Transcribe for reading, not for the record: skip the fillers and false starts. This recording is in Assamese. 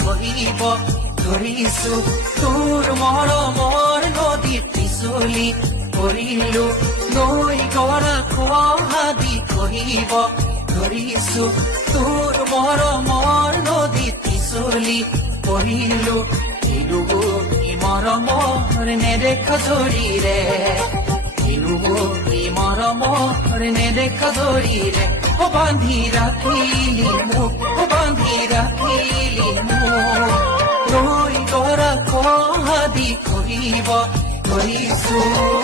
কহিব ধৰিছো তোৰ মৰমৰ নদীত পিছলি পৰিলো নৈ গৰা খহাদি কহিব ধৰিছো তোৰ মৰমৰ নদীত পিছলি পৰিলো এই মৰমৰ নেদেখা ধৰিৰে এই মৰমৰ নেদেখা ধৰিৰে বান্ধি ৰাখিলি মোক বান্ধি ৰাখিলি মোক নৈ গৰা খহাদি কহিব ধৰিছো